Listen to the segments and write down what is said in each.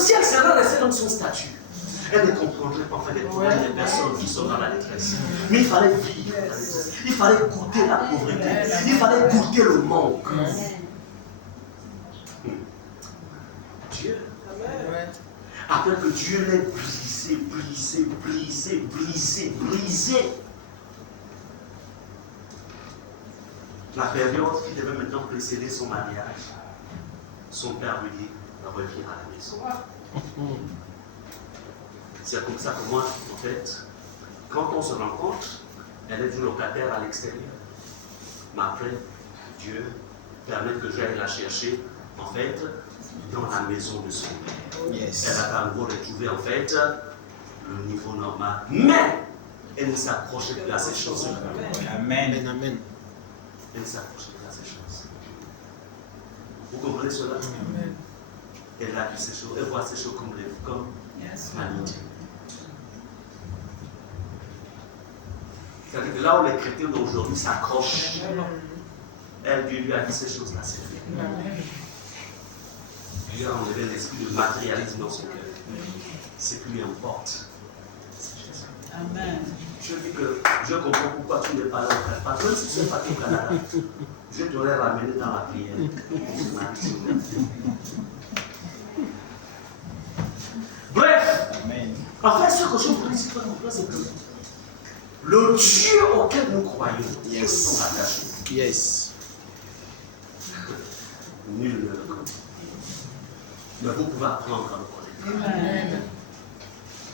si elle serait restée dans son statut, elle ne comprendrait pas en fait les problèmes des personnes qui sont dans la détresse. Mais il fallait vivre la détresse. Il fallait goûter la pauvreté. Il fallait goûter le manque. Dieu. Après que Dieu l'ait brisé. La période qui devait maintenant précéder son mariage, son père lui dit, reviens à la maison. C'est comme ça que moi, en fait, quand on se rencontre, elle est du locataire à l'extérieur. Mais après, Dieu permet que j'aille la chercher, en fait, dans la maison de son père. Yes. Elle va à nouveau retrouver, en fait, le niveau normal. Mais, elle ne s'accroche plus à ses choses. Amen. Amen. Elle ne s'accroche plus à ses choses. Vous comprenez cela? Amen. Elle a vu ces choses, elle voit ces choses comme vanité. C'est-à-dire que là où les chrétiens d'aujourd'hui s'accrochent, elle, Dieu lui a dit ces choses-là, c'est vrai. Dieu a enlevé l'esprit de matérialisme dans son cœur. Ce qui lui importe, c'est Jésus. Amen. Je dis que je comprends pourquoi tu n'es pas là au Canada. Parce que même si tu n'es pas au Canada, je t'aurais ramené dans la prière. Bref, amen. En fait, ce que je voudrais dire, c'est que le Dieu auquel nous croyons, yes, sont attachés. Yes. Nul ne le connaît. Mais vous pouvez apprendre à le connaître. Amen.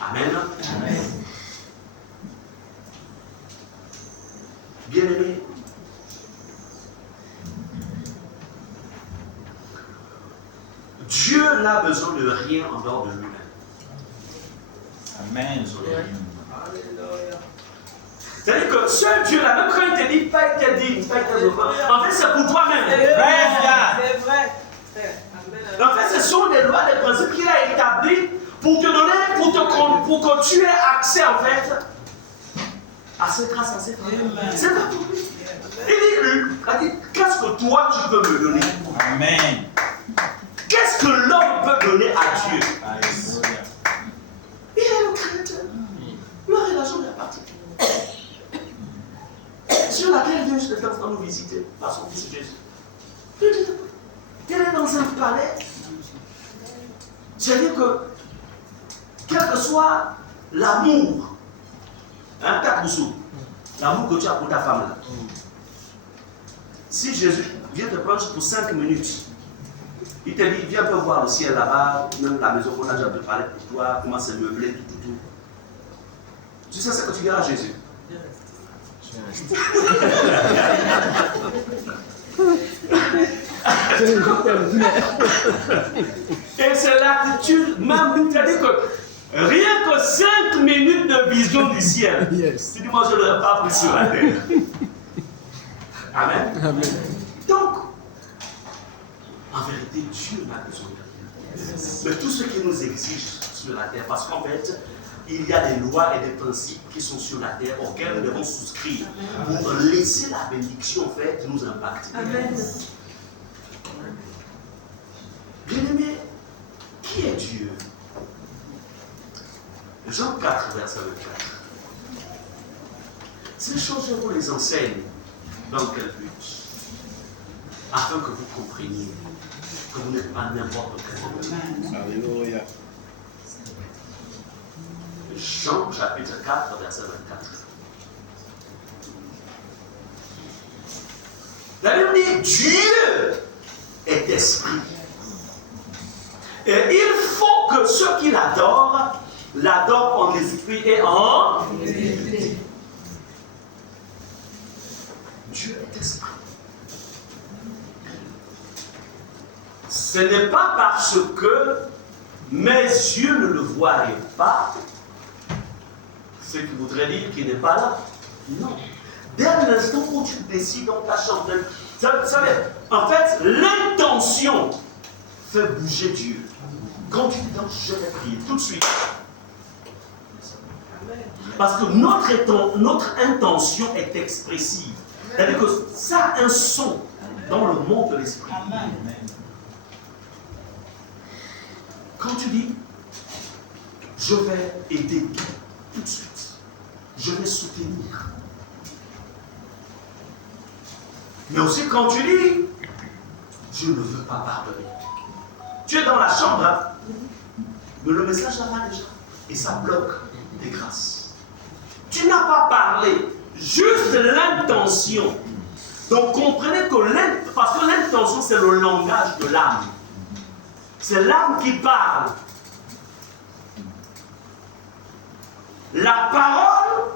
Amen. Amen. Bien-aimés, Dieu n'a besoin de rien en dehors de lui-même. Amen. Alléluia. C'est-à-dire que seul Dieu, là, même quand il te dit, paye tes dîmes, paye tes offrandes, en fait, c'est pour toi-même. C'est vrai. En fait, ce sont des lois, des principes qu'il a établis pour te donner, pour que tu aies accès, en fait, à cette grâce, à cette faveur. C'est pas pour lui. Il dit, qu'est-ce que toi, tu peux me donner? Amen. Qu'est-ce que l'homme peut donner à Dieu? Il est le créateur. La relation est partie. Sur laquelle Dieu est en train de nous visiter par son fils Jésus. Il est dans un palais. C'est-à-dire que, quel que soit l'amour, un tabousou, l'amour que tu as pour ta femme là. Si Jésus vient te prendre pour 5 minutes, il te dit, viens un peu voir le ciel là-bas, même la maison qu'on a déjà préparée pour toi, comment c'est meublé, tout. Tu sais ce que tu diras à Jésus? Et c'est l'attitude même, c'est-à-dire que rien que 5 minutes de vision du ciel, yes. Tu dis, moi je ne l'aurais pas pris sur la terre. Amen. Amen. Donc, en vérité, Dieu n'a besoin de rien. Yes. Mais tout ce qui nous exige sur la terre, parce qu'en fait, il y a des lois et des principes qui sont sur la terre auxquels nous devons souscrire pour laisser la bénédiction en fait nous impacter. Amen. Bien-aimé, qui est Dieu? Jean 4, verset 24. Ces choses, je vous les enseigne. Dans quel but? Afin que vous compreniez que vous n'êtes pas n'importe quel homme. Alléluia. Jean chapitre 4, verset 24. La Bible dit, Dieu est esprit. Et il faut que ceux qui l'adorent en esprit et en vérité. Dieu est esprit. Ce n'est pas parce que mes yeux ne le voient pas, ce qui voudrait dire qu'il n'est pas là. Non. Dès l'instant où tu décides dans ta chambre, en fait, l'intention fait bouger Dieu. Quand tu dis, je vais prier tout de suite. Parce que notre intention est expressive. C'est-à-dire que ça a un son dans le monde de l'esprit. Quand tu dis, je vais aider tout de suite, je vais soutenir. Mais aussi quand tu dis, je ne veux pas pardonner. Tu es dans la chambre, hein? Mais le message là va déjà. Et ça bloque tes grâces. Tu n'as pas parlé, juste l'intention. Donc comprenez que parce que l'intention c'est le langage de l'âme. C'est l'âme qui parle. La parole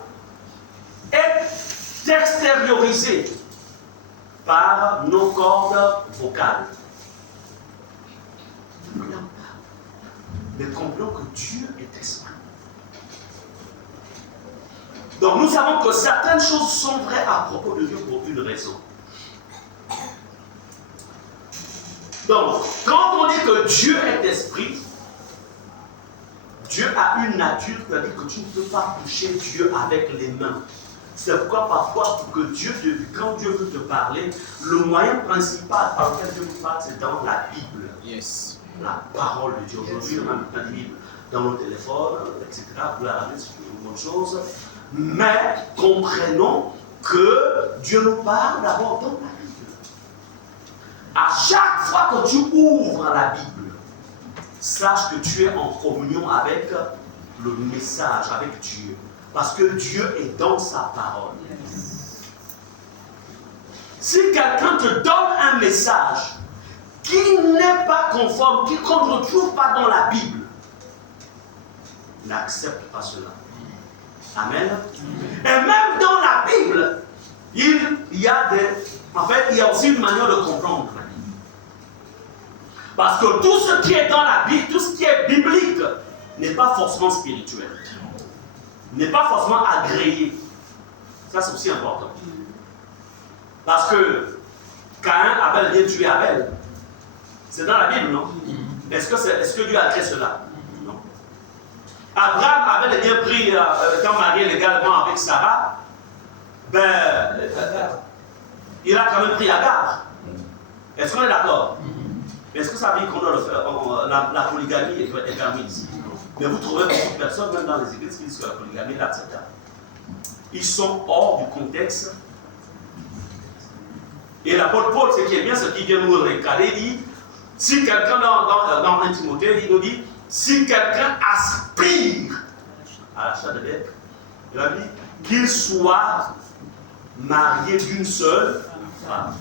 est extériorisée par nos cordes vocales. Mais comprenons que Dieu est esprit. Donc nous savons que certaines choses sont vraies à propos de Dieu pour une raison. Donc, quand on dit que Dieu est esprit, Dieu a une nature qui a dit que tu ne peux pas toucher Dieu avec les mains. C'est pourquoi parfois, pour que Dieu quand Dieu veut te parler, le moyen principal par lequel Dieu nous parle, c'est dans la Bible. Yes. La parole de Dieu. Aujourd'hui, on a plein de Bibles dans nos téléphones, etc. Vous la ramenez, c'est une bonne chose. Mais comprenons que Dieu nous parle d'abord dans la Bible. À chaque fois que tu ouvres la Bible, sache que tu es en communion avec le message, avec Dieu. Parce que Dieu est dans sa parole. Si quelqu'un te donne un message qui n'est pas conforme, qu'on ne retrouve pas dans la Bible, n'accepte pas cela. Amen. Et même dans la Bible, il y a aussi une manière de comprendre la Bible. Parce que tout ce qui est dans la Bible, tout ce qui est biblique, n'est pas forcément spirituel. N'est pas forcément agréé. Ça, c'est aussi important. Parce que Caïn, Abel vient tuer Abel. C'est dans la Bible, non? Est-ce que Dieu a créé cela? Non. Abraham avait bien pris, quand marié légalement avec Sarah, il a quand même pris Agar. Est-ce qu'on est d'accord? Est-ce que ça veut dire qu'on doit le faire? La polygamie est permise. Mais vous trouvez beaucoup de personnes, même dans les églises, qui disent que la polygamie est acceptable. Ils sont hors du contexte. Et l'apôtre Paul, ce qui est bien, ce qui vient nous recaler, dit, si quelqu'un dans 1 Timothée, il nous dit, si quelqu'un aspire à l'achat de bête, il a dit qu'il soit marié d'une seule femme.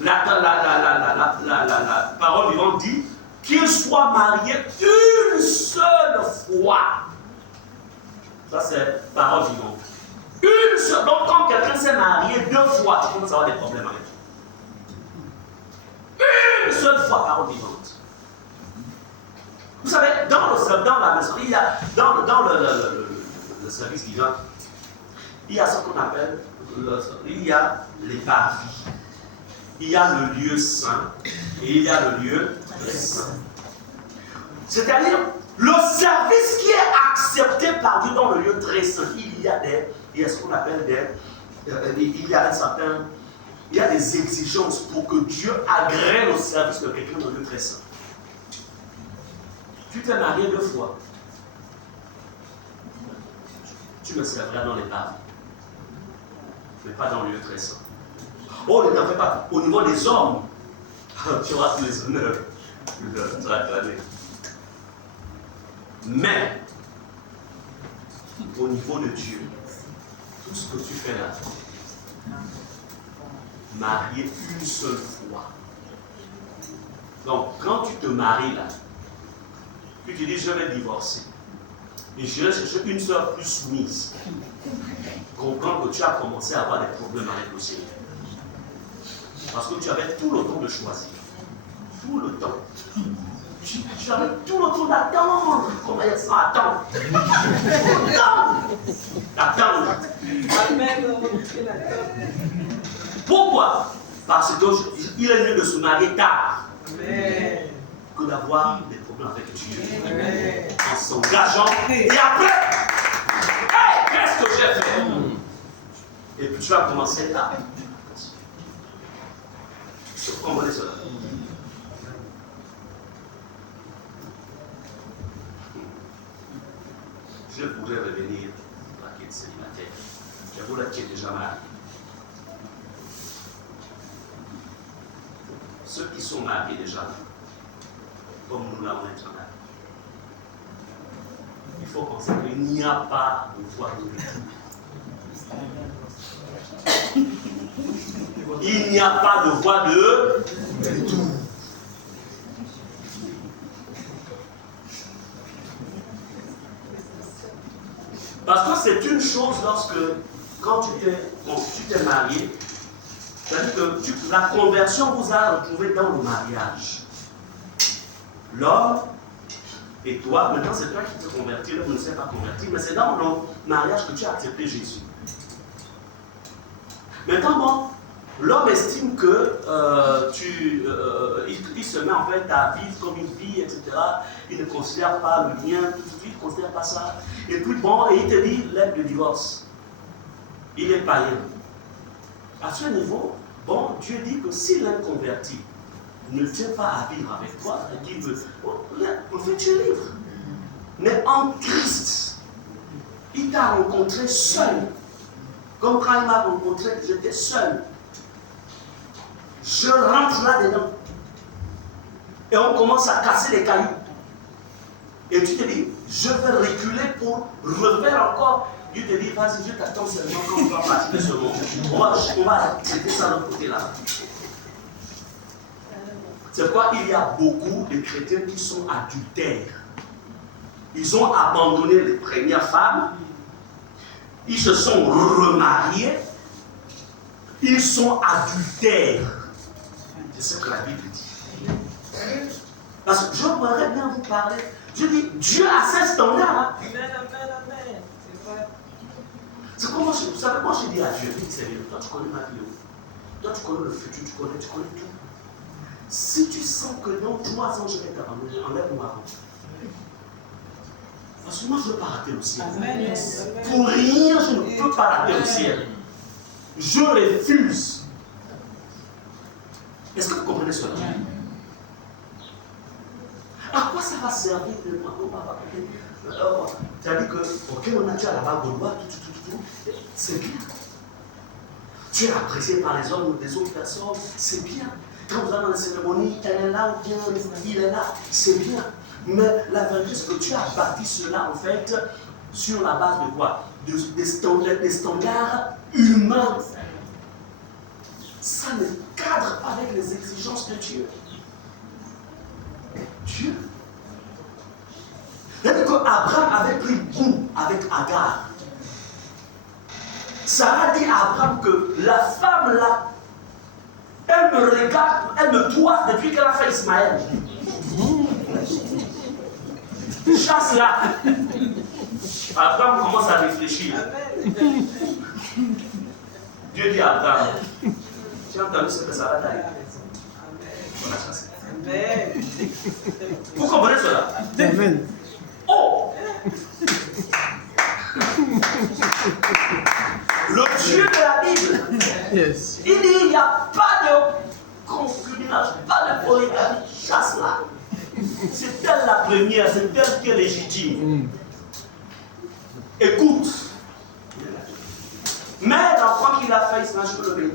La parole vivante dit qu'il soit marié une seule fois. Ça, c'est parole vivante. Une seule. Donc, quand quelqu'un s'est marié 2 fois, tu commences à avoir des problèmes avec lui. Une seule fois, parole vivante. Vous savez, dans la maison, il y a, dans le service divin, il y a ce qu'on appelle, il y a les parvis. Il y a le lieu saint et il y a le lieu très saint. C'est-à-dire, le service qui est accepté par Dieu dans le lieu très saint, il y a ce qu'on appelle il y a des exigences pour que Dieu agrée le service de quelqu'un dans le lieu très saint. Tu t'es marié 2 fois. Tu me serviras dans les parvis, mais pas dans le lieu très saint. Oh, ne t'en fais pas. Au niveau des hommes, tu auras tous les honneurs. Tu vas acclamer. Mais, au niveau de Dieu, tout ce que tu fais là, marier une seule fois. Donc, quand tu te maries là, tu te dis, je vais divorcer. Et je vais chercher une sœur plus soumise. Comprends que tu as commencé à avoir des problèmes avec le Seigneur. Parce que tu avais tout le temps de choisir. Tout le temps. Tu avais tout le temps d'attendre. Comment il y a ça? Attendre. Tout le temps. D'attendre. Pourquoi? Parce qu'il est mieux de se marier tard que d'avoir des problèmes avec Dieu. En s'engageant. Et après, hey, qu'est-ce que j'ai fait? Et puis tu vas commencer tard. Comprenez cela. je voudrais revenir à la qui est célibataire. Et vous là qui êtes déjà mariés. Ceux qui sont mariés déjà, comme nous là, on est déjà mariés. Il faut penser qu'il n'y a pas de voie de retour. Il n'y a pas de voie de retour. Parce que c'est une chose lorsque, quand tu t'es marié, c'est-à-dire que la conversion vous a retrouvé dans le mariage. L'homme et toi, maintenant c'est toi qui te convertis, l'homme ne s'est pas converti, mais c'est dans le mariage que tu as accepté Jésus. Maintenant, bon, l'homme estime que il se met en fait à vivre comme une vie, etc. Il ne considère pas le lien, il ne considère pas ça. Et puis bon, et il te dit, lève le divorce. Il est païen. À ce niveau, bon, Dieu dit que si l'un converti ne tient pas à vivre avec toi, et qu'il veut, en fait tu es libre. Mais en Christ, il t'a rencontré seul. Comme quand il m'a rencontré, j'étais seul. Je rentre là-dedans. Et on commence à casser les cailloux. Et tu te dis, je vais reculer pour refaire encore. Dieu te dit, vas-y, je t'attends seulement quand tu vas partir de ce monde. On va traiter ça de l'autre côté là. C'est pourquoi il y a beaucoup de chrétiens qui sont adultères. Ils ont abandonné les premières femmes. Ils se sont remariés. Ils sont adultères. C'est ce que la Bible dit. Parce que j'aimerais bien vous parler. Je dis, Dieu a ses standards. Amen, amen, amen. C'est vrai. C'est comment vous savez, moi je dis à Dieu, toi tu connais ma vie. Toi tu connais le futur, tu connais tout. Si tu sens que dans 3 ans je vais t'abandonner, enlève-moi avant. Parce que moi je ne veux pas rater le ciel. Amen. Pour rien je ne peux pas rater le ciel. Je refuse. Est-ce que vous comprenez cela? À quoi ça va servir de moi? C'est-à-dire que, ok, on a déjà la bague au doigt, tout. C'est bien. Tu es apprécié par les hommes ou des autres personnes, c'est bien. Quand vous allez dans la cérémonie, elle est là ou bien il est là, c'est bien. Mais la vérité, c'est que tu as bâti cela en fait sur la base de quoi? Des standards humains. Ça ne cadre pas avec les exigences de Dieu. Dieu. C'est-à-dire qu'Abraham avait pris goût avec Agar. Sarah dit à Abraham que la femme là, elle me regarde, elle me doit depuis qu'elle a fait Ismaël. Chasse-la. Abraham commence à réfléchir. Dieu dit à Abraham, tu as entendu ce que Sarah t'a dit? On a chassé. Vous comprenez cela? Amen. Oh! Le Dieu de la Bible, Yes. il dit il n'y a pas de concubinage, pas de polygamie, chasse-là. C'est elle la première, c'est elle qui est légitime. Écoute. Mais l'enfant qu'il a fait, je peux le bénir.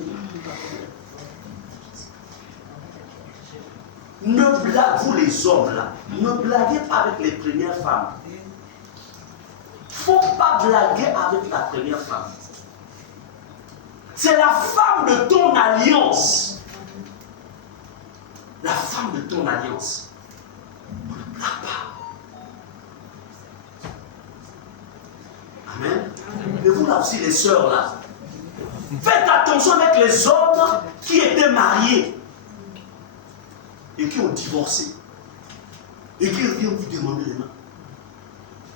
Ne blaguez, vous les hommes là, ne blaguez pas avec les premières femmes. Il ne faut pas blaguer avec la première femme. C'est la femme de ton alliance. La femme de ton alliance. Ne blague pas. Amen. Et vous là aussi les sœurs là. Faites attention avec les hommes qui étaient mariés et qui ont divorcé et qui viennent vous demander les mains.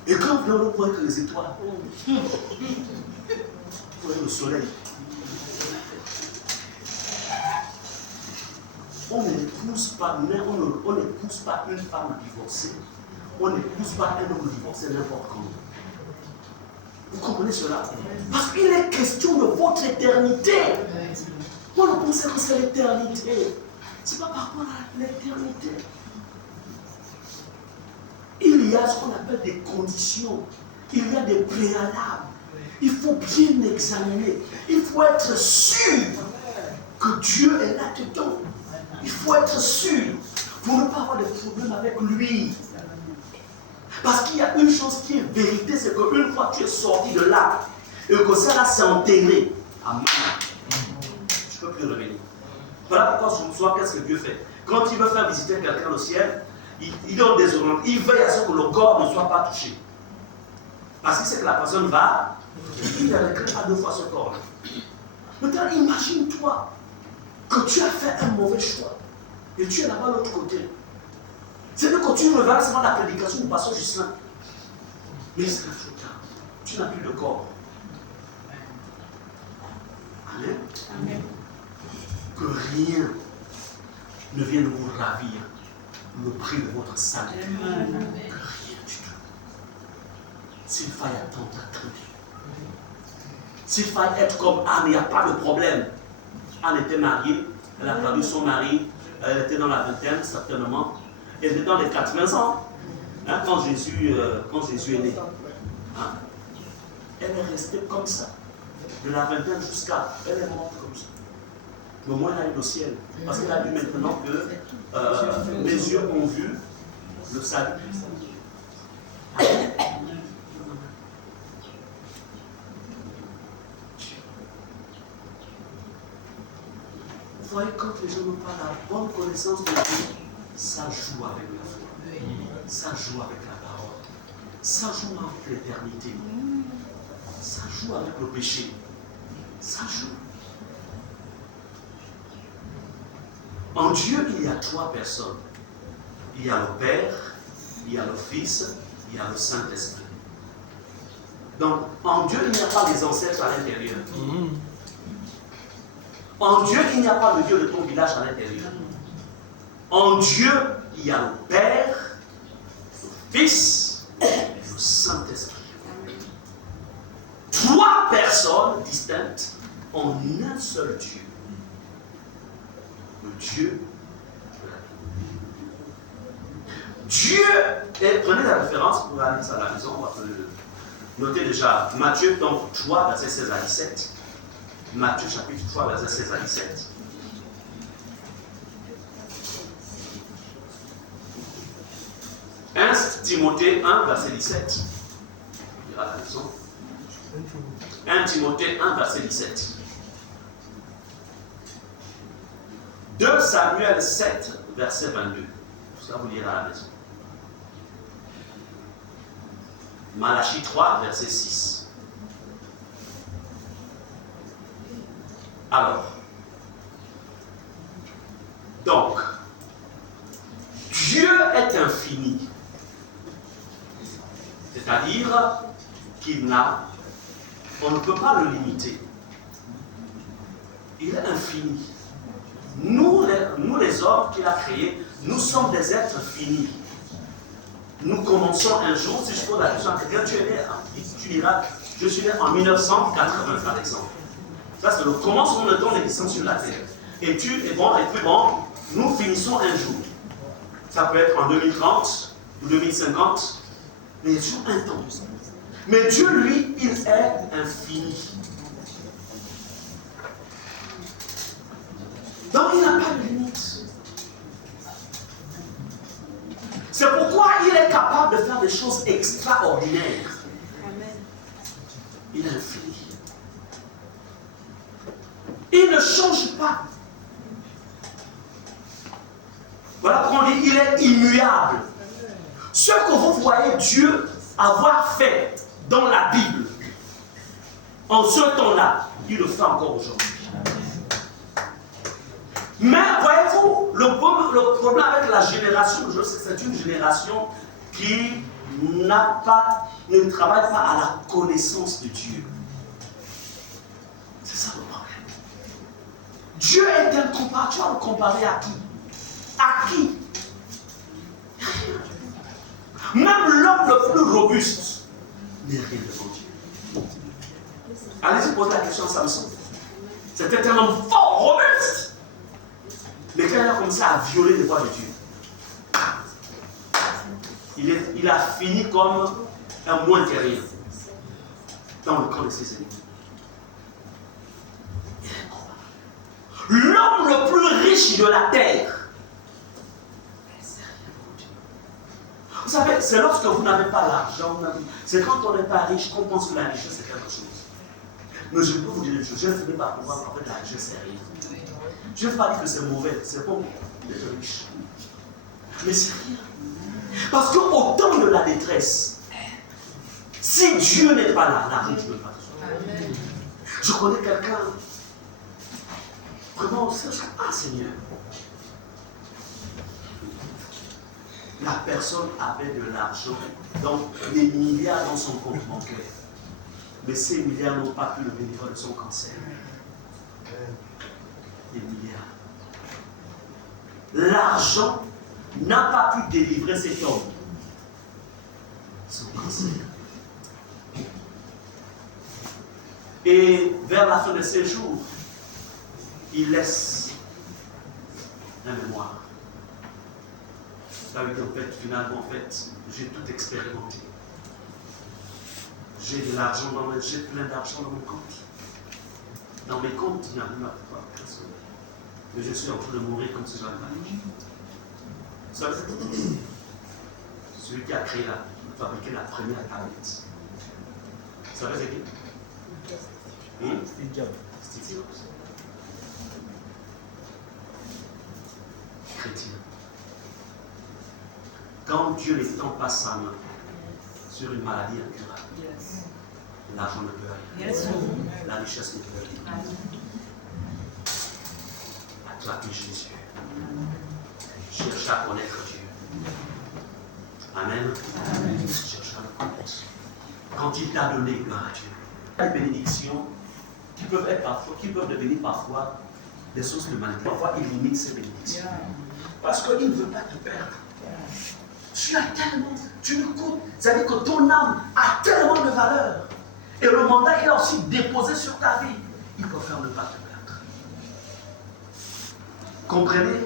Et quand vous ne voyez que les étoiles, vous voyez le soleil. On n'épouse pas, on n'épouse pas une femme divorcée. On n'épouse pas un homme divorcé n'importe comment. Vous comprenez cela? Parce qu'il est question de votre éternité. Moi, je pense que c'est l'éternité. Ce n'est pas par rapport à l'éternité. Il y a ce qu'on appelle des conditions. il y a des préalables. Il faut bien examiner. Il faut être sûr que Dieu est là-dedans. Il faut être sûr pour ne pas avoir de problème avec lui. Parce qu'il y a une chose qui est vérité, c'est qu'une fois que tu es sorti de là, et que ça là s'est enterré, amen, tu ne peux plus revenir. Voilà pourquoi je me souviens qu'est-ce que Dieu fait. Quand il veut faire visiter quelqu'un au ciel, il donne des ordres. Il veille à ce que le corps ne soit pas touché. Parce qu'il sait que la personne va, il ne regrette pas deux fois ce corps. Maintenant, imagine-toi que tu as fait un mauvais choix et tu es là-bas de l'autre côté. C'est-à-dire que tu regardes seulement la prédication du pasteur Gislain. Mais c'est la faute. Tu n'as plus de corps. Amen. Amen. Que rien ne vienne vous ravir le prix de votre salut. Que rien du tout. S'il faille attendre, attendez. S'il faille être comme Anne, il n'y a pas de problème. Anne était mariée, elle a perdu son mari, elle était dans la vingtaine, certainement. Elle était dans les 80 ans, hein, quand Jésus est né. Hein. Elle est restée comme ça, de la vingtaine jusqu'à... Elle est morte comme ça. Mais au moins, elle a eu le ciel. Parce qu'elle a vu maintenant que les yeux ont vu le salut. Vous voyez, quand les gens n'ont pas la bonne connaissance de Dieu, ça joue avec la foi. Ça joue avec la parole. Ça joue avec l'éternité. Ça joue avec le péché. Ça joue. En Dieu, il y a trois personnes. Il y a le Père, il y a le Fils, il y a le Saint-Esprit. Donc, en Dieu, il n'y a pas les ancêtres à l'intérieur. En Dieu, il n'y a pas le Dieu de ton village à l'intérieur. En Dieu, il y a le Père, le Fils et le Saint-Esprit. Trois personnes distinctes en un seul Dieu. Le Dieu de la vie. Dieu, et prenez la référence pour aller à la maison, on va le noter déjà. Matthieu, donc 3, verset 16 à 17. Matthieu chapitre 3, verset 16 à 17. « 1 Timothée 1, verset 17. On dira la leçon. 1 Timothée 1, verset 17. 2 Samuel 7, verset 22. Ça, vous lirez à la maison. Malachie 3, verset 6. Alors, donc, Dieu est infini. C'est-à-dire on ne peut pas le limiter. Il est infini. Nous les hommes qu'il a créés, nous sommes des êtres finis. Nous commençons un jour, si je pose la question à quelqu'un, tu es né, tu diras, je suis né en 1980 par exemple. Ça c'est le commencement de ton existence sur la terre. Et tu es bon, et puis bon, nous finissons un jour. Ça peut être en 2030 ou 2050, mais il y a toujours un temps. Mais Dieu, lui, il est infini. Donc il n'a pas de limite. C'est pourquoi il est capable de faire des choses extraordinaires. Amen. Il est infini. Il ne change pas. Voilà qu'on dit, il est immuable. Ce que vous voyez Dieu avoir fait dans la Bible, en ce temps-là, il le fait encore aujourd'hui. Mais voyez-vous, le problème avec la génération, je sais que c'est une génération qui ne travaille pas à la connaissance de Dieu. C'est ça le problème. Dieu est incomparable. Tu vas le comparer à qui? À qui? Même l'homme le plus robuste n'est rien devant Dieu. Allez-y poser la question à Samson. C'était un homme fort, robuste. Mais quand il a commencé à violer les voies de Dieu, il a fini comme un moins que rien. dans le camp de ses ennemis. L'homme le plus riche de la terre. Vous savez, c'est lorsque vous n'avez pas l'argent, c'est quand on n'est pas riche qu'on pense que la richesse c'est quelque chose. Mais je peux vous dire une chose, je ne finis pas pour voir qu'en fait la richesse c'est rien. Je ne veux pas dire que c'est mauvais, c'est bon d'être riche. Mais c'est rien. Parce qu'au temps de la détresse, si Dieu n'est pas là, l'argent ne peut pas. Je connais quelqu'un, vraiment, ah Seigneur, la personne avait de l'argent, donc des milliards dans son compte bancaire. Mais ces milliards n'ont pas pu le délivrer de son cancer. Des milliards. L'argent n'a pas pu délivrer cet homme. Son cancer. Et vers la fin de ses jours, il laisse la mémoire. Ça veut dire en fait, finalement, en fait, j'ai tout expérimenté. J'ai de l'argent j'ai plein d'argent dans mon compte. Dans mes comptes, il n'y a rien à voir. Mais je suis en train de mourir comme si j'avais pas d'argent. Vous savez, celui qui a créé fabriqué la première tablette. Vous savez c'est qui? Steve Jobs. Steve Jobs. Chrétien. Quand Dieu n'étend pas sa main sur une maladie incurable, l'argent ne peut rien. La richesse ne peut rien. Acclamer Jésus. Cherche à connaître Dieu. Amen. Cherche à le connaître. Quand il t'a donné, gloire à Dieu. Les bénédictions qui peuvent être parfois, qui peuvent devenir parfois des sources de maladie. Parfois, il limite ces bénédictions. Parce qu'il ne veut pas te perdre. Tu as tellement, tu le coûtes. C'est-à-dire que ton âme a tellement de valeur. Et le mandat qu'il a aussi déposé sur ta vie, il préfère ne pas te perdre. Comprenez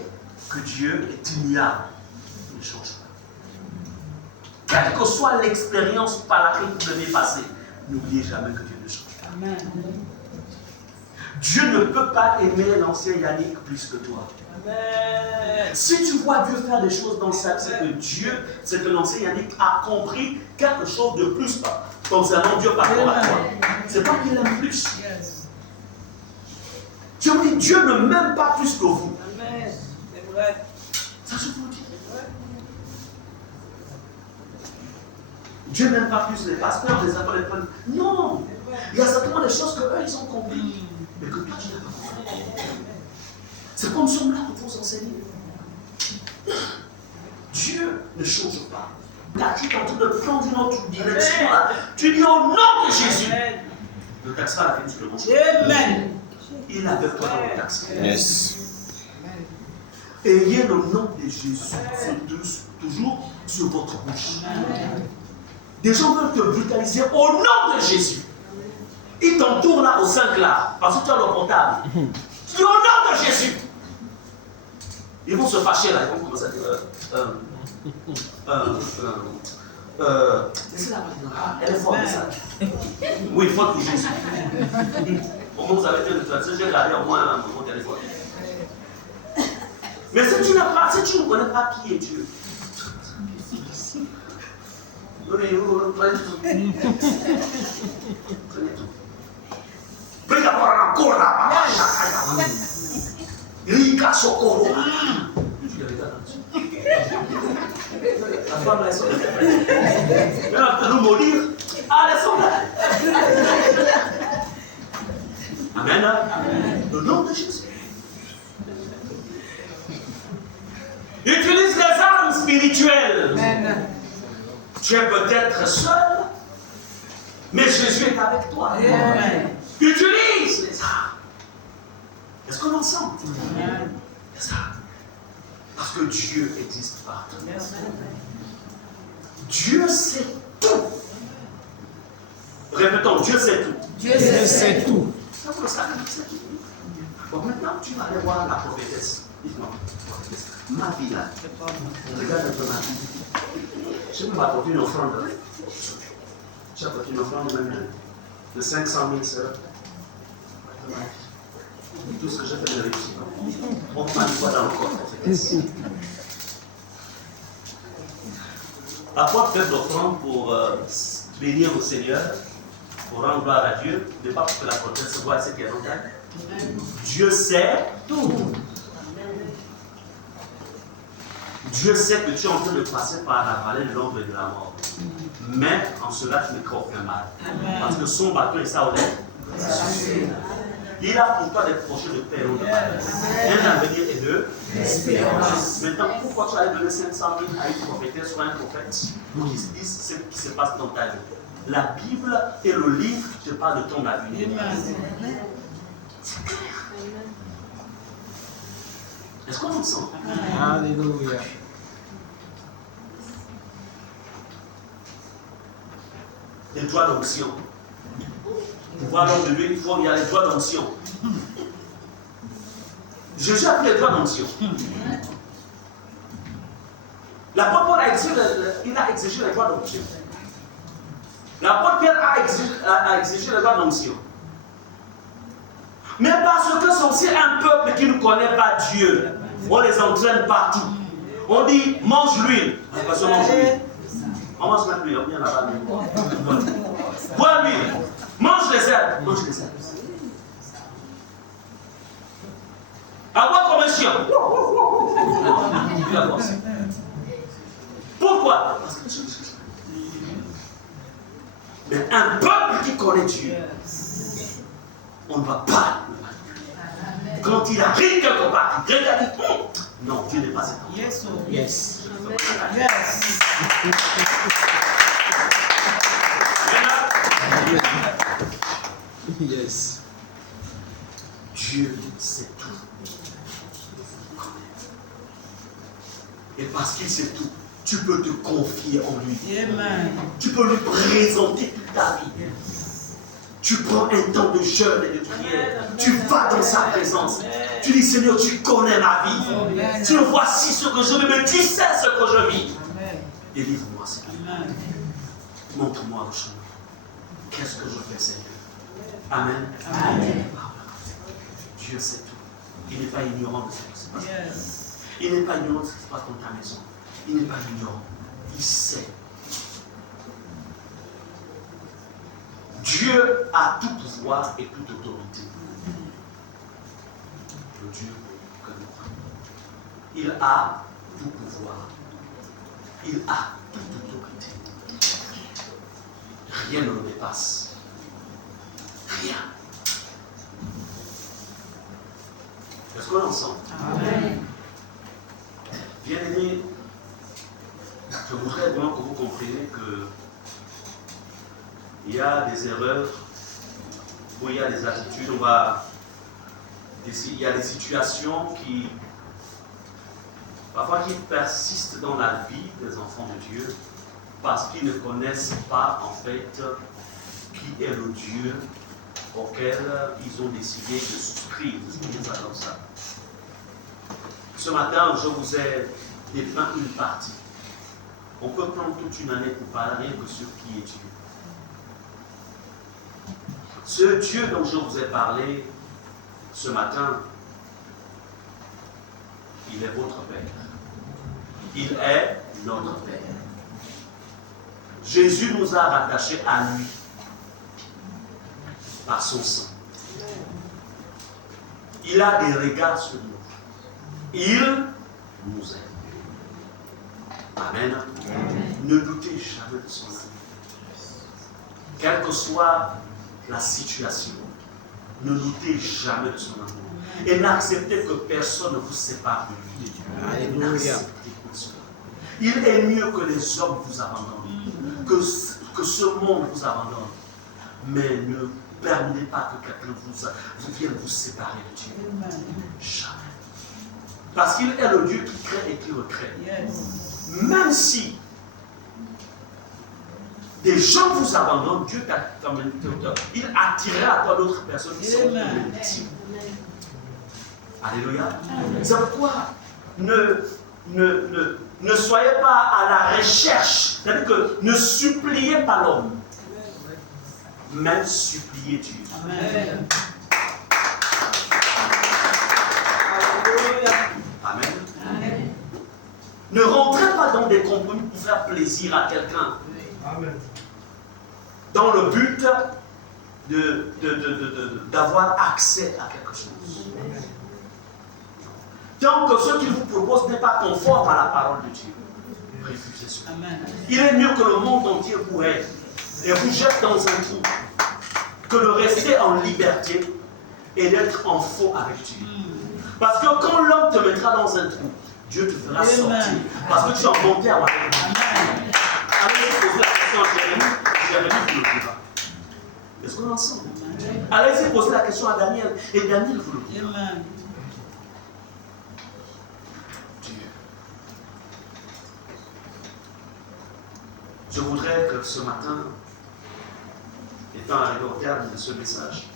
que Dieu est ignorable. Il ne change pas. Quelle que soit l'expérience par laquelle vous devez passer, n'oubliez jamais que Dieu ne change pas. Amen. Dieu ne peut pas aimer l'ancien Yannick plus que toi. Amen. Si tu vois Dieu faire des choses dans sa vie, c'est que l'ancien Yannick a compris quelque chose de plus concernant Dieu par rapport à toi. C'est pas qu'il aime plus. Tu me dis, Dieu ne m'aime pas plus que vous. Amen. C'est vrai. Ça je vous dis. Dieu n'aime pas plus les pasteurs, les apôtres. Non. Il y a certainement des choses qu'eux ils ont compris. Mais que toi tu n'as pas compris. C'est comme nous sommes là pour vous enseigner. Dieu ne change pas. Là, tu es en train de prendre une autre direction. Là. Tu dis au nom de Jésus. Le taxera a fait sur le manche. Amen. Il avait toi dans le taxi. Yes. Ayez le nom de Jésus toujours sur votre bouche. Des gens veulent te brutaliser au nom de Jésus. Ils t'entourent là au 5 là, parce que tu as le portable. Tu dis au nom de Jésus. Ils vont se fâcher là, ils vont commencer à dire laissez-la maintenant. Elle est forte, ça. Oui, forte pour Jésus. Au moment où vous avez été de traduire, j'ai regardé au moins mon téléphone. Mais si tu ne connais pas qui est Dieu, prenez tout. Prenez encore là. Riga Socorro. Tu l'avais entendu. La femme là, elle sort. Elle va nous mourir. Ah, elle sort là. Amen. Amen. Le nom de Jésus. Utilise les armes spirituelles. Amen. Tu es peut-être seul, mais Jésus est avec toi. Amen. Utilise les armes. Est-ce qu'on est ensemble? C'est ça. Parce que Dieu existe partout. Dieu sait tout. Répétons, Dieu sait tout. Dieu sait tout. Ça, vous le savez, Dieu sait tout. Bon, maintenant, tu vas aller voir la prophétesse. Dites-moi, prophétesse. Ma vie là. Regarde un peu ma vie. Je peux m'apporter une offrande. Tu apportes une offrande même. de 500 000 sœurs. Tout ce que j'ai fait, j'ai réussi. On ne m'a pas dans le corps. Apporte quelques offrandes pour bénir au Seigneur, pour rendre gloire à Dieu, ne pas pour que la promesse se voie, c'est qu'il y a longtemps. Dieu sait tout. Dieu sait que tu es en train de passer par la vallée de l'ombre et de la mort. Mais en cela, tu ne crains aucun mal. Parce que son bâton et sa honnête. Il a pour toi des projets de paix et de mal. Un avenir et de l'espérance. Maintenant, pourquoi tu as donné 500 000 à une prophétesse ou à un prophète pour qu'ils se disent ce qui se passe dans ta vie? La Bible est le livre qui te parle de ton avenir. C'est clair. Est-ce qu'on sent? Alléluia. Les droits d'onction. Pour voir l'homme de Dieu, il y a les droits d'onction. Jésus a pris les droits d'onction. L'apôtre Paul a exigé les droits d'onction. L'apôtre Pierre a exigé les droits d'onction. Mais parce que c'est aussi un peuple qui ne connaît pas Dieu, on les entraîne partout. On dit, mange l'huile. Parce qu'on mange l'huile. On mange même l'huile, on vient là-bas. Bois l'huile. Mange les herbes. Mange les herbes. Avoir comme un chien. Pourquoi? Parce que mais un peuple qui connaît Dieu, on ne va pas le manipuler. Quand il arrive quelque part, il regarde, non, Dieu n'est pas cet homme. Yes. Yes. Yes. Yes. Dieu sait tout. Et parce qu'il sait tout, tu peux te confier en lui. Amen. Tu peux lui présenter toute ta vie. Tu prends un temps de jeûne et de prière. Tu vas dans sa présence. Tu dis, Seigneur, tu connais ma vie. Tu voici ce que je vis, mais tu sais ce que je vis. Délivre-moi, Seigneur. Montre-moi le chemin. Qu'est-ce que je fais, Seigneur? Amen. Amen. Dieu sait tout. Il n'est pas ignorant de ce qui se passe. Il n'est pas ignorant de ce qui se passe dans ta maison. Il n'est pas ignorant. Il sait. Dieu a tout pouvoir et toute autorité. Le Dieu que nous croyons. Il a tout pouvoir. Il a toute autorité. Rien ne le dépasse. Rien. Est-ce qu'on est ensemble? Amen. Bien-aimés, je voudrais vraiment que vous compreniez que il y a des erreurs, où il y a des attitudes, il y a des situations qui, parfois, qui persistent dans la vie des enfants de Dieu parce qu'ils ne connaissent pas, en fait, qui est le Dieu auquel ils ont décidé de souscrire. Vous voyez ça comme ça. Ce matin, je vous ai dépeint une partie. On peut prendre toute une année pour parler rien que sur qui est Dieu. Ce Dieu dont je vous ai parlé ce matin, il est votre Père. Il est notre Père. Jésus nous a rattachés à lui par son sang. Il a des regards sur nous. Il nous aime. Amen. Ne doutez jamais de son amour. Quelle que soit la situation, ne doutez jamais de son amour. Et n'acceptez que personne ne vous sépare de lui. Alléluia. Il est mieux que les hommes vous abandonnent, que ce monde vous abandonne. Mais ne permettez pas que quelqu'un vous vienne vous séparer de Dieu. Jamais. Parce qu'il est le Dieu qui crée et qui recrée. Même si des gens vous abandonnent, Dieu t'a comme il attirera à toi d'autres personnes qui sont victimes. Alléluia. C'est pourquoi ne soyez pas à la recherche, c'est-à-dire que ne suppliez pas l'homme. même supplier Dieu. Amen. Amen. Amen. Ne rentrez pas dans des compromis pour faire plaisir à quelqu'un. Amen. Dans le but d'avoir accès à quelque chose. Tant que ce qu'il vous propose n'est pas conforme à la parole de Dieu, refusez cela. Il est mieux que le monde entier vous aide et vous jette dans un trou que de rester en liberté et d'être en faux avec Dieu. Parce que quand l'homme te mettra dans un trou, Dieu te fera sortir. Parce que tu es monté à moi. Allez-y poser la question à Jérémie. Jérémie vous le dira. Est-ce qu'on est ensemble? Allez-y poser la question à Daniel. Et Daniel vous le dira. Je voudrais que ce matin, étant arrivé au terme de ce message,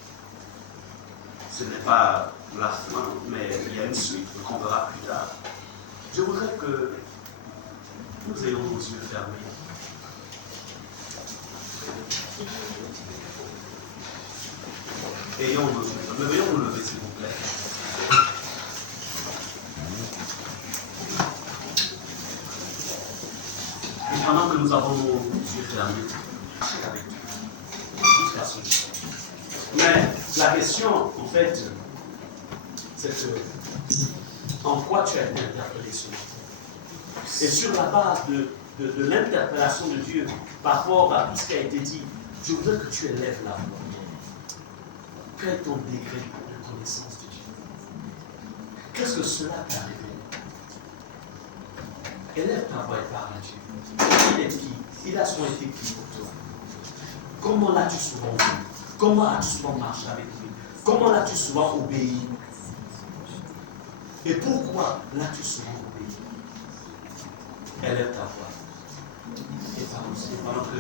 ce n'est pas la fin, mais il y a une suite qu'on verra plus tard. Je voudrais que nous ayons nos yeux fermés. Ayons nos yeux fermés. Veuillons nous lever, s'il vous plaît. Et pendant que nous avons nos yeux fermés, marchez avec Dieu. Jusqu'à ce jour. Mais la question, en fait, c'est que en quoi tu as été interpellé ce matin. Et sur la base de l'interpellation de Dieu par rapport à tout ce qui a été dit, je voudrais que tu élèves la voix. Quel est ton degré de connaissance de Dieu? Qu'est-ce que cela t'a révélé? Élève ta voix et parle à Dieu. Il est qui? Il a souvent été qui pour toi? Comment l'as-tu souvent vu? Comment as-tu souvent marché avec lui? Comment l'as-tu souvent obéi? Et pourquoi l'as-tu souvent obéi? Élève ta voix. Et parle aussi pendant que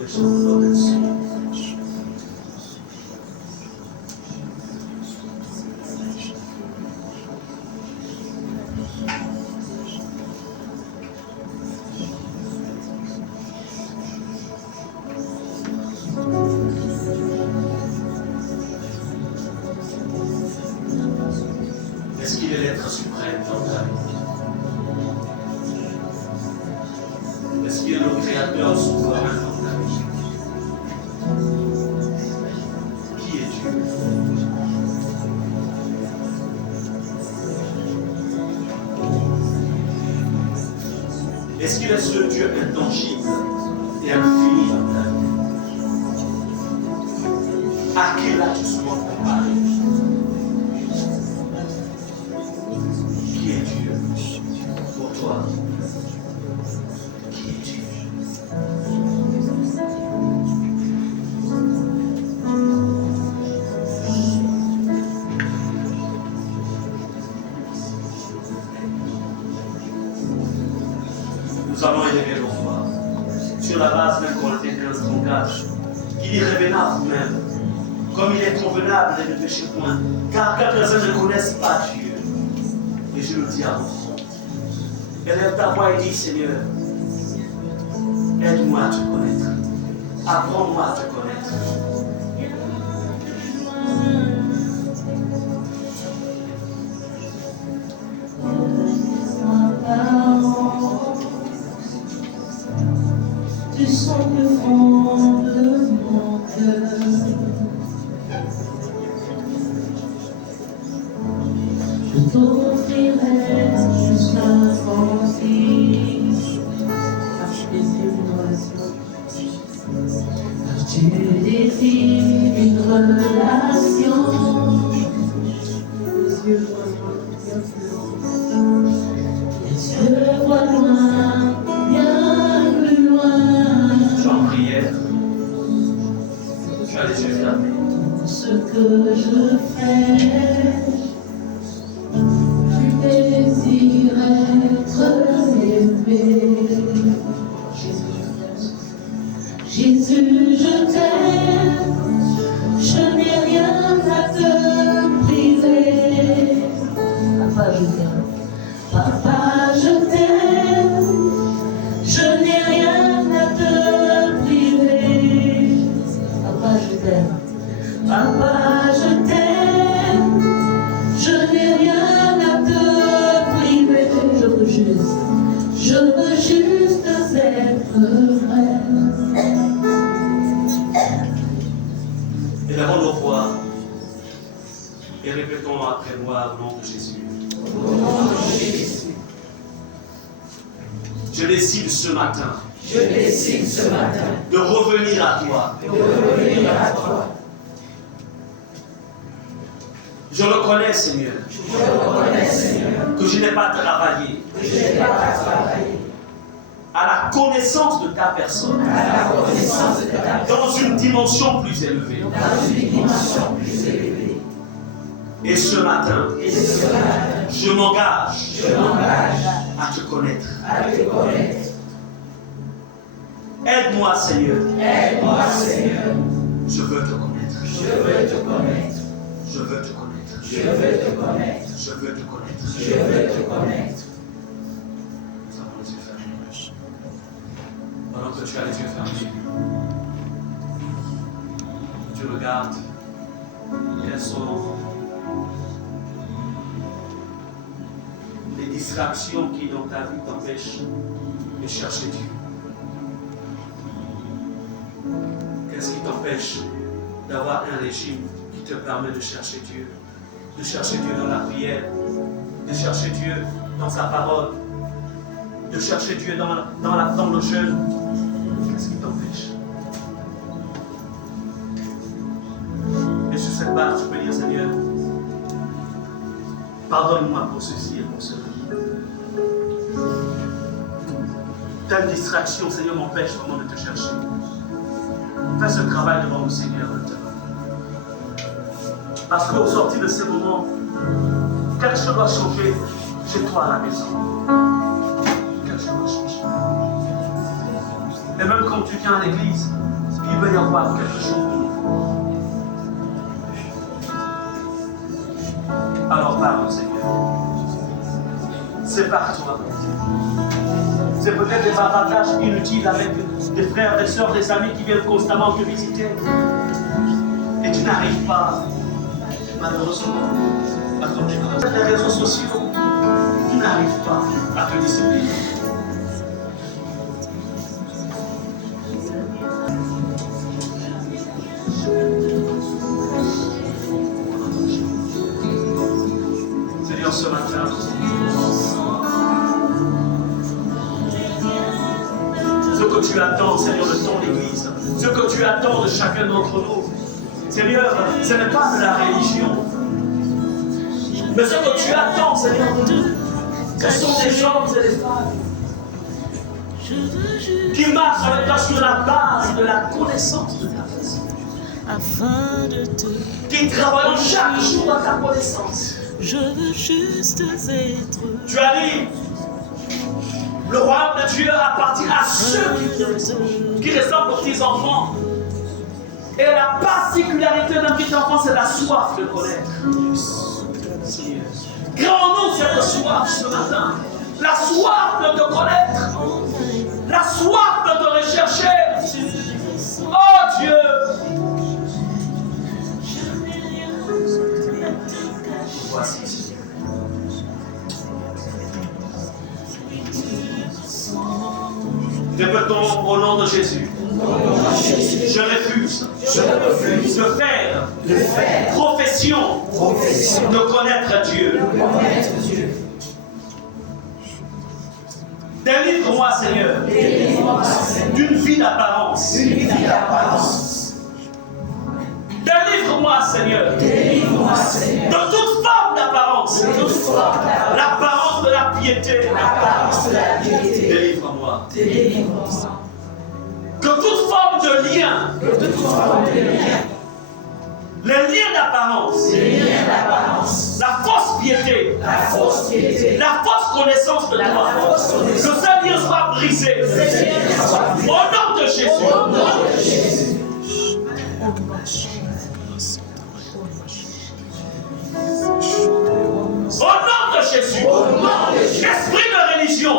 les choses nous donnent dessus. Est-ce qu'il est l'être suprême dans ta vie? Est-ce qu'il est le créateur souverain dans ta vie? Qui est Dieu? Est-ce qu'il est ce Dieu intangible et infini dans ta vie? À qui l'as-tu souvent comparé? Qui est Dieu pour toi? Qui est Dieu? Nous allons élever nos voix sur la base d'un Corinthiens 15:34 qui dit: revenez à vous-même, comme il est convenable de ne pécher point, car quelques-uns ne connaissent pas Dieu. Et je le dis à votre nom. Élève ta voix et dis: Seigneur, aide-moi à te connaître. Apprends-moi à te connaître. Du son plus fond de mon cœur, je t'offrirai juste l'instant fixe, car tu désires une relation. Les yeux voient loin, bien plus loin. Tu es en prière. Tu as les yeux fermés. Ce que je fais, je désire être aimé. Jésus, je t'aime, je n'ai rien à te priver. Papa, je t'aime. Papa, je t'aime, je n'ai rien à te priver. Répétons après moi au nom de Jésus. Au nom de Jésus. Je décide ce matin. Je décide ce matin. De revenir à toi. De revenir à toi. Je reconnais, Seigneur. Je reconnais, Seigneur. Que je n'ai pas travaillé. Que je n'ai pas travaillé. À la connaissance de ta personne. À la connaissance de ta personne. Dans une dimension plus élevée. Dans une dimension plus élevée. Et ce matin, je m'engage à te connaître. Aide-moi, Seigneur. Aide-moi, Seigneur. Je veux te connaître. Je veux te connaître. Je veux te connaître. Je veux te connaître. Je veux te connaître. Je veux te connaître. Nous avons les yeux fermés. Pendant que tu as les yeux fermés, tu regardes. Quelles sont les distractions qui dans ta vie t'empêchent de chercher Dieu? Qu'est-ce qui t'empêche d'avoir un régime qui te permet de chercher Dieu? De chercher Dieu dans la prière, de chercher Dieu dans sa parole, de chercher Dieu dans le jeûne. Qu'est-ce qui t'empêche? Et sur cette base, tu peux dire, Seigneur, pardonne-moi pour ceci et pour cela. Telle distraction, Seigneur, m'empêche vraiment de te chercher. Fais ce travail devant le Seigneur maintenant. Parce qu'au sortir de ces moments, quelque chose va changer chez toi à la maison. Quelque chose va changer. Et même quand tu viens à l'église, il va y avoir quelque chose de nouveau. Alors parle, Seigneur. Sépare-toi. C'est peut-être des bavardages inutiles avec des frères, des sœurs, des amis qui viennent constamment te visiter. Et tu n'arrives pas, malheureusement, à connaître les réseaux sociaux. Tu n'arrives pas à te discipliner. Seigneur, ce matin, ce que tu attends, Seigneur, de ton Église, ce que tu attends de chacun d'entre nous, Seigneur, ce n'est pas de la religion, mais ce que tu attends, Seigneur, de nous, ce sont des hommes et des femmes qui marchent avec toi sur la base de la connaissance de ta personne, qui travaillent chaque jour dans ta connaissance. Je veux juste être. Tu as dit, le royaume de Dieu appartient à ceux qui ressemblent aux petits enfants. Et la particularité d'un petit enfant, c'est la soif de connaître. Grand-nous cette soif ce matin. La soif de te connaître. La soif de te rechercher. Oh Dieu. Voici. Répétons au nom de Jésus. Je refuse de faire profession de connaître Dieu. Délivre-moi, Seigneur, d'une vie d'apparence. Délivre-moi, Seigneur, de toute forme d'apparence. L'apparence de la piété. Délivre-moi. De toute forme de lien. Les liens d'apparence. La fausse piété. La fausse connaissance de toi. Que ce lien soit brisé. Au nom de Jésus. Au nom de Jésus. Esprit de religion.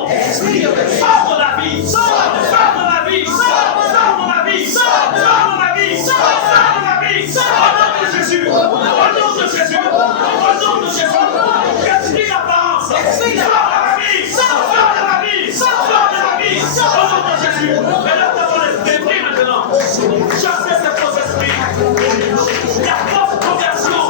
Sors de la vie. Sors de la vie. Sors de la vie. Sors de la vie. Sors de la vie. Au nom de Jésus. Au nom de Jésus. Au nom de Jésus. Esprit d'apparence. Sors de la vie. Sors de la vie. Sors de la vie. Au nom de Jésus. Et là, nous avons l'esprit maintenant. Chassez ces faux esprits. La fausse conversion.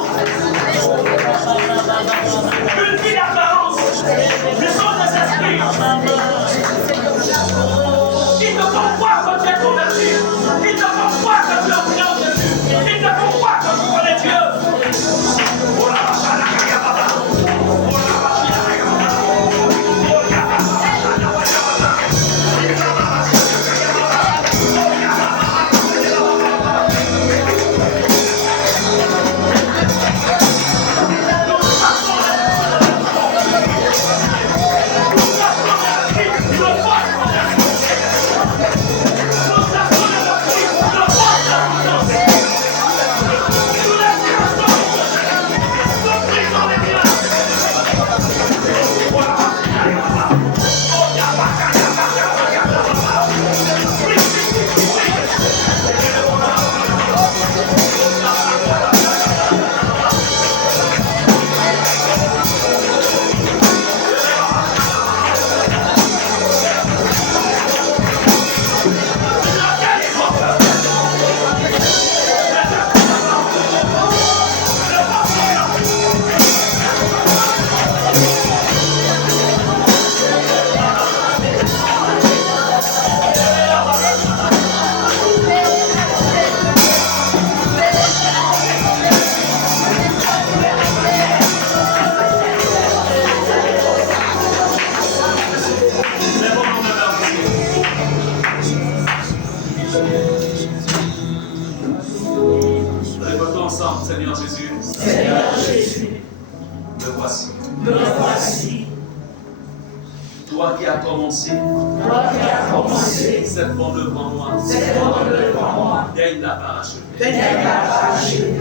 commencé toi qui as commencé cette bonne œuvre en moi, cette bonne œuvre en moi, daigne la parachever. daigne la parachever.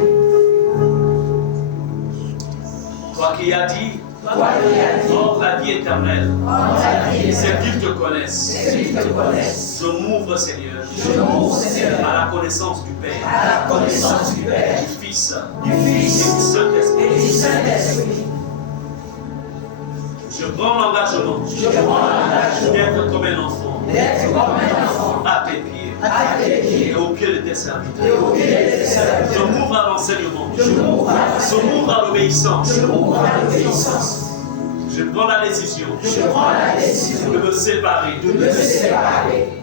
Toi qui as dit, Toi qui as dit, oh, la vie éternelle, c'est qu'ils te connaissent. c'est qu'ils te connaissent. Je m'ouvre, Seigneur, Je m'ouvre, Seigneur, à la connaissance du Père, à la connaissance du Père, du Fils du et du Fils et Saint-Esprit. du Saint-Esprit. Je prends l'engagement Je prends l'engagement d'être comme un enfant d'être comme un enfant à tes pieds à tes pieds et aux pieds de tes et serviteurs. au pied de tes Je serviteurs. m'ouvre à l'enseignement. Je m'ouvre à Je m'ouvre à l'obéissance. Je m'ouvre à l'obéissance. Je prends la décision Je prends la décision de me séparer de me séparer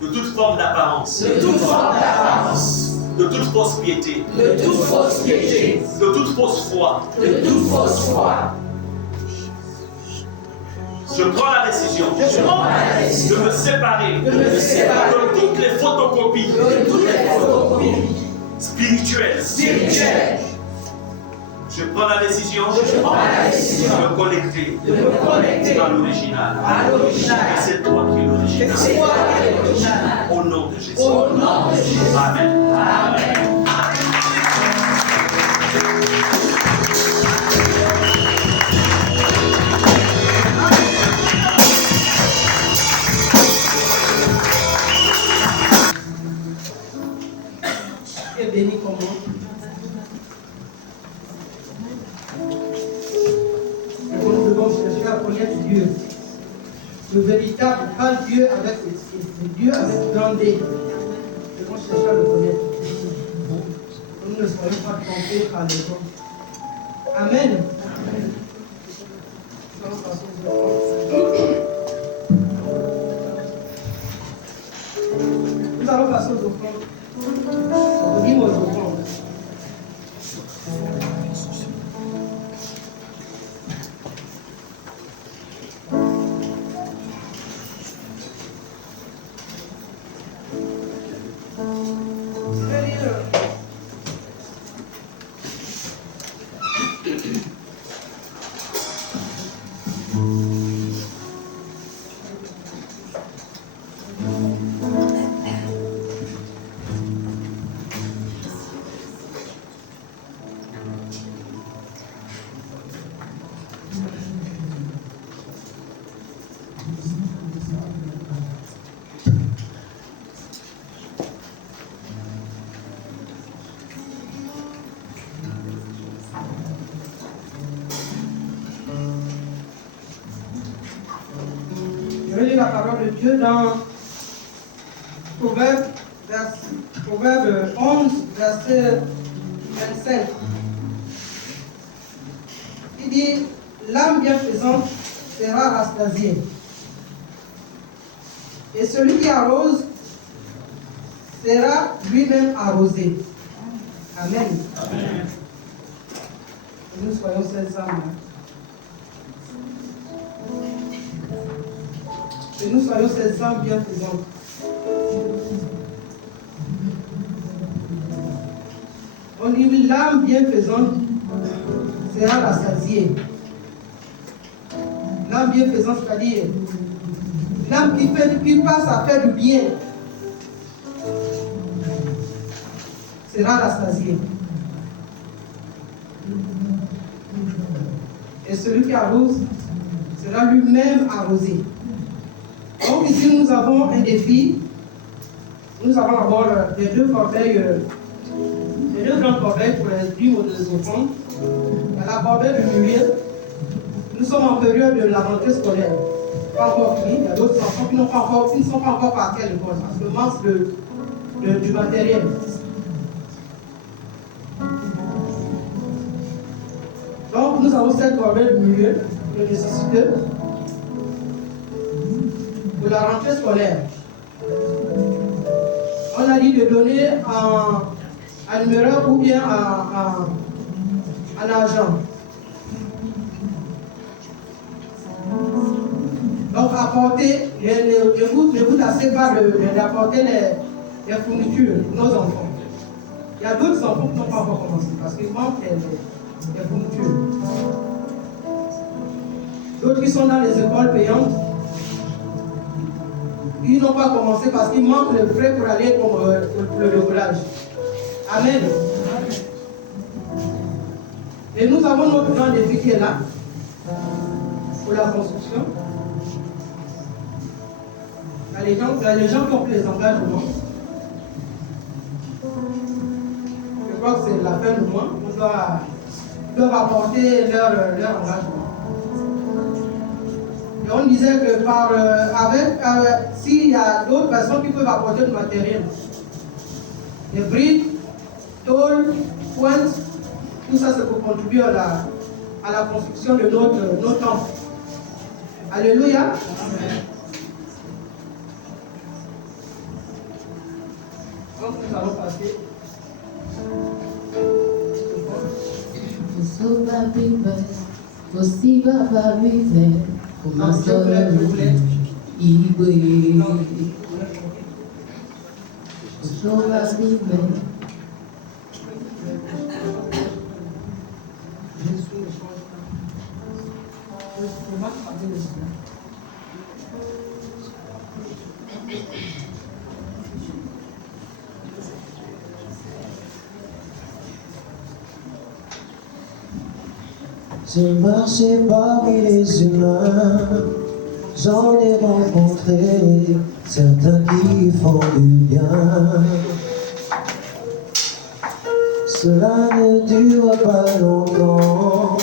de toute forme d'apparence, de toute forme d'apparence, de toute fausse piété, de toute fausse piété, de toute fausse foi. de toute fausse foi. Je prends la décision Je prends la de décision me séparer de me séparer de toutes les photocopies de toutes les photocopies spirituelles. spirituelles. Je prends la décision Je prends la décision de me connecter de me connecter à l'original. à Et l'original. c'est toi qui es l'original. C'est toi qui es l'original. Au nom de Jésus. Au nom de Jésus. Amen. Amen. Dieu est béni comme moi. Et nous devons chercher à connaître Dieu. Le véritable, pas Dieu avec le Dieu avec grand D. Nous devons chercher à le connaître. Nous ne soyons pas trompés par les hommes. Amen. Nous allons passer aux offrandes. On dit aux offrandes. Je vais lire la parole de Dieu dans Proverbe 11, verset 25. Il dit, l'âme bienfaisante sera rassasiée. Et celui qui arrose sera lui-même arrosé. Amen. Amen. Que nous soyons ces âmes. Que nous soyons ces âmes bienfaisantes. On dit l'âme bienfaisante sera rassasiée. L'âme bienfaisante, c'est-à-dire l'âme qui passe à faire du bien sera rassasiée. Et celui qui arrose sera lui-même arrosé. Donc ici nous avons un défi. Nous avons d'abord les deux corbeilles, les deux grandes corbeilles pour les dîmes des enfants. La corbeille du milieu, nous sommes en période de la rentrée scolaire. Pas encore fini. Il y a d'autres enfants qui ne sont pas encore partis à l'école parce que manque du matériel. Donc nous avons cette corbeille du milieu de nécessité pour la rentrée scolaire. On a dit de donner en numéro ou bien en argent. Donc apporter, ne vous assez pas d'apporter les fournitures pour nos enfants. Il y a d'autres enfants qui n'ont pas encore commencé parce qu'il manque les fournitures. D'autres qui sont dans les écoles payantes, Ils n'ont pas commencé parce qu'il manque le frais pour aller pour le décollage. Amen. Et nous avons notre grand défi qui est là, pour la construction. Il y a les gens qui ont pris les engagements. Je crois que c'est la fin du mois. Ils doivent apporter leur engagement. Et on disait que s'il y a d'autres personnes qui peuvent apporter du matériel, des briques, tôles, pointes, tout ça c'est pour contribuer à la construction de notre temple. Alléluia. Donc nous allons passer. J'ai marché parmi les humains, j'en ai rencontré certains qui font du bien. Cela ne dure pas longtemps,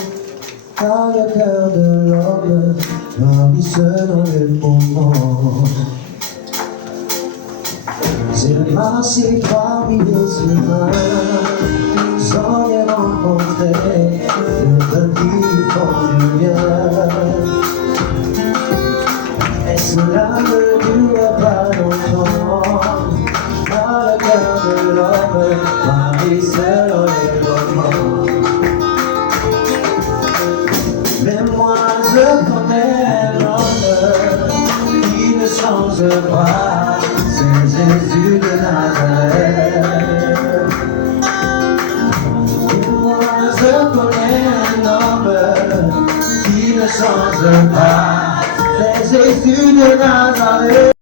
car le cœur de l'homme varie selon le moment. J'ai marché parmi les humains, j'en ai rencontré certains qui font du bien. Et cela ne dure pas longtemps, car le cœur de l'homme varie selon les moments. Mais moi je connais l'homme qui ne change pas, c'est Jésus de Nazareth. Et moi je connais un homme qui ne change pas, c'est Jésus de Nazareth.